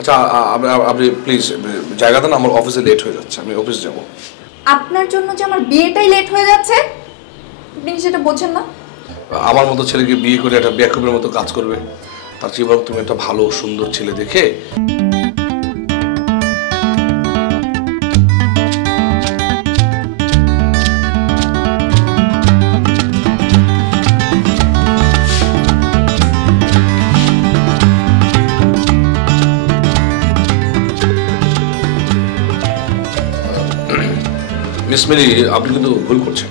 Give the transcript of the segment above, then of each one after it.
আচ্ছা আপনি প্লিজ জায়গা দেন, আমার অফিসে লেট হয়ে যাচ্ছে, আমি অফিস যাব। আপনার জন্য যে আমার বিয়েটাই লেট হয়ে যাচ্ছে আপনি সেটা বোঝেন না? আমার মতো ছেলেকে বিয়ে করে একটা বেয়াকুবের মতো কাজ করবে, তার চেয়ে বরং তুমি একটা ভালো সুন্দর ছেলে দেখে মিস মিলি, আপনি কিন্তু ভুল করছেন।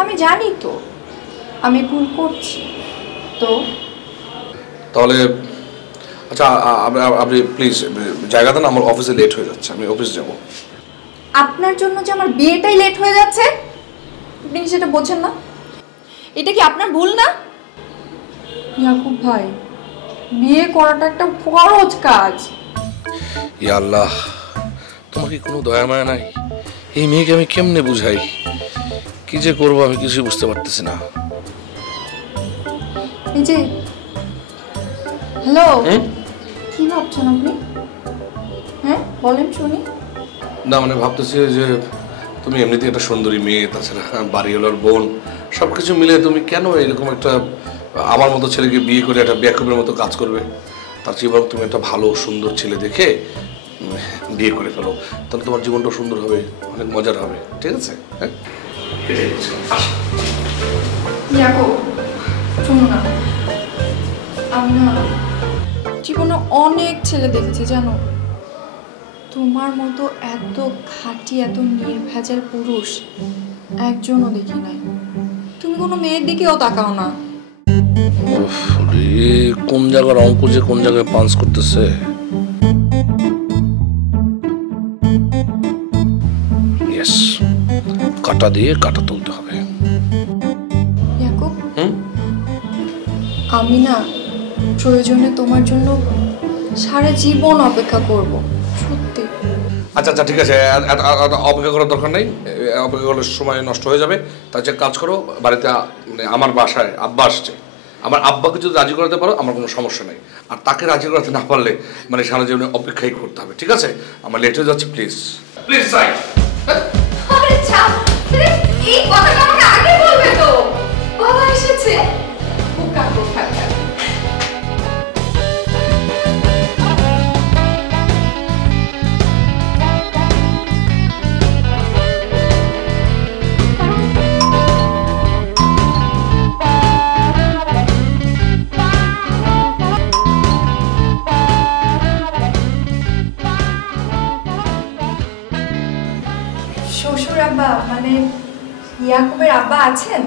আমি জানি তো আমি ভুল করছি তো। তাহলে আচ্ছা আপনি প্লিজ জায়গা দেন, আমার অফিসে লেট হয়ে যাচ্ছে, আমি অফিস যাব। আপনার জন্য যে আমার বিয়েটাই লেট হয়ে যাচ্ছে আপনি সেটা বোঝেন না? এটা কি আপনার ভুল না? ইয়াকুব ভাই, বিয়ে করাটা একটা ফরজ কাজ। ইয়া আল্লাহ, তোমার কি কোনো দয়া মায়া নাই? এই মেয়েকে আমি কেমনে বুঝাই, কি যে করবো আমি কিছুই বুঝতে পারতেছি না। এই যে হ্যালো, কি ভাবছেন আপনি? হ্যাঁ বলেন শুনি। না মানে ভাবতেছি যে তুমি এমনিতে একটা সুন্দরী মেয়ে, তাছাড়া বাড়িওয়ালার বোন, সব কিছু মিলে তুমি কেন এরকম একটা আমার মতো ছেলেকে বিয়ে করে একটা বেয়াকুবের মতো কাজ করবে? তার চেয়ে বরং তুমি একটা ভালো সুন্দর ছেলে দেখে বিয়ে করে ফেলো, তাহলে তোমার জীবনটা সুন্দর হবে, অনেক মজার হবে। ঠিক আছে? হ্যাঁ ইয়াকুব শুনো না, আমি না জীবনে অনেক ছেলে দেখেছি জানো, তোমার মতো এত খাঁটি এত নির্ভেজাল পুরুষ একজনও দেখি নাই। তুমি কোনো মেয়ের দিকেও তাকাও না। কোন জায়গার অঙ্ক যে কোন জায়গায় পাঞ্চ করতেছে। ইয়েস, কাটা দিয়ে কাটা তুলতে হবে। ইয়াকুব, আমি না প্রয়োজনে তোমার জন্য সারা জীবন অপেক্ষা করব, সত্যি। আচ্ছা আচ্ছা ঠিক আছে, অপেক্ষা করার দরকার নেই, অপেক্ষা করলে সময় নষ্ট হয়ে যাবে। তার চেয়ে কাজ করো, বাড়িতে মানে আমার বাসায় আব্বা আসছে, আমার আব্বাকে যদি রাজি করাতে পারো আমার কোনো সমস্যা নেই, আর তাকে রাজি করাতে না পারলে মানে সারা জীবনে অপেক্ষাই করতে হবে। ঠিক আছে? আমার লেট হয়ে যাচ্ছে, প্লিজ প্লিজ সাই। আরে চাপ, এই কথাটা আমাকে আগে বলবে তো। বাবা এসেছে, বোকা বোকা। শ্বশুর আব্বা মানে ইয়াকুবের আব্বা আছেন?